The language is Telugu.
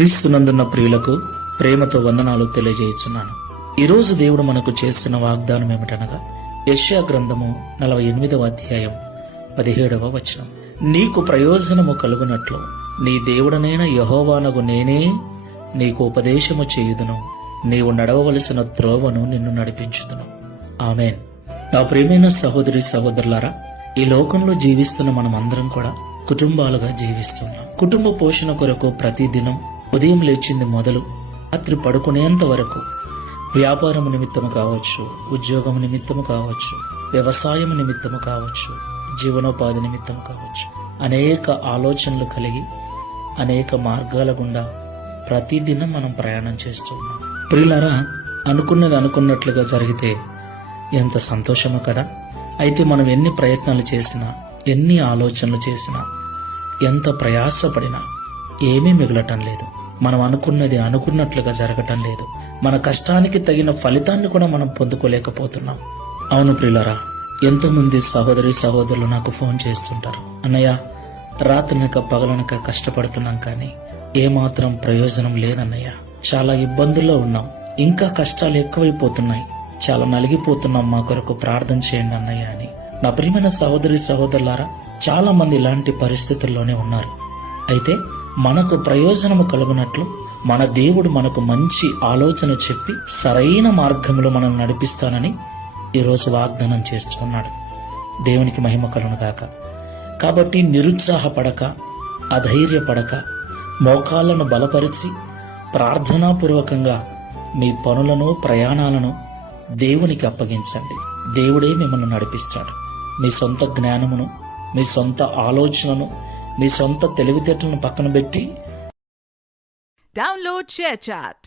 క్రీస్తునందున్న ప్రియులకు ప్రేమతో వందనాలు తెలియజేయుచున్నాను. ఈరోజు దేవుడు మనకు చేస్తున్న వాగ్దానం ఏమిటనగా యెషయా గ్రంథము 48వ అధ్యాయం 17వ వచనం. నీకు ప్రయోజనము కలుగునట్లు నీ దేవుడనైన యెహోవానగు నేనే నీకు ఉపదేశము చేయుదును, నీవు నడవవలసిన త్రోవను నిన్ను నడిపించుదును. ఆమేన్. నా ప్రియమైన సహోదరి సహోదరులారా, ఈ లోకంలో జీవిస్తున్న మనం అందరం కూడా కుటుంబాలుగా జీవిస్తున్నాం. కుటుంబ పోషణ కొరకు ప్రతిదినం ఉదయం లేచింది మొదలు రాత్రి పడుకునేంత వరకు వ్యాపారం నిమిత్తము కావచ్చు, ఉద్యోగం నిమిత్తము కావచ్చు, వ్యవసాయం నిమిత్తము కావచ్చు, జీవనోపాధి నిమిత్తం కావచ్చు, అనేక ఆలోచనలు కలిగి అనేక మార్గాల గుండా ప్రతిదినం మనం ప్రయాణం చేస్తున్నాం. ప్రియులారా, అనుకున్నది అనుకున్నట్లుగా జరిగితే ఎంత సంతోషమో కదా. అయితే మనం ఎన్ని ప్రయత్నాలు చేసినా, ఎన్ని ఆలోచనలు చేసినా, ఎంత ప్రయాసపడినా ఏమీ మిగలటం లేదు. మనం అనుకున్నది అనుకున్నట్లుగా జరగటం లేదు. మన కష్టానికి తగిన ఫలితాన్ని కూడా మనం పొందుకోలేకపోతున్నాం. అవును ప్రియులారా, ఎంతో మంది సహోదరి సహోదరులు నాకు ఫోన్ చేస్తుంటారు. అన్నయ్య, రాత్రనక పగలనక కష్టపడుతున్నాం కానీ ఏమాత్రం ప్రయోజనం లేదన్నయ్య. చాలా ఇబ్బందుల్లో ఉన్నాం, ఇంకా కష్టాలు ఎక్కువైపోతున్నాయి, చాలా నలిగిపోతున్నాం, మా కొరకు ప్రార్థన చేయండి అన్నయ్య అని. నా ప్రియమైన సహోదరి సహోదరులారా, చాలా మంది ఇలాంటి పరిస్థితుల్లోనే ఉన్నారు. అయితే మనకు ప్రయోజనము కలుగునట్లు మన దేవుడు మనకు మంచి ఆలోచన చెప్పి సరైన మార్గంలో మనం నడిపిస్తానని ఈరోజు వాగ్దానం చేస్తున్నాడు. దేవునికి మహిమ కలుగును గాక. కాబట్టి నిరుత్సాహపడక, అధైర్యపడక, మోకాళ్లను బలపరిచి ప్రార్థనాపూర్వకంగా మీ పనులను ప్రయాణాలను దేవునికి అప్పగించండి. దేవుడే మిమ్మల్ని నడిపిస్తాడు. మీ సొంత జ్ఞానమును, మీ సొంత ఆలోచనను, మీ సొంత తెలివితేటలను పక్కన పెట్టి Download ShareChat.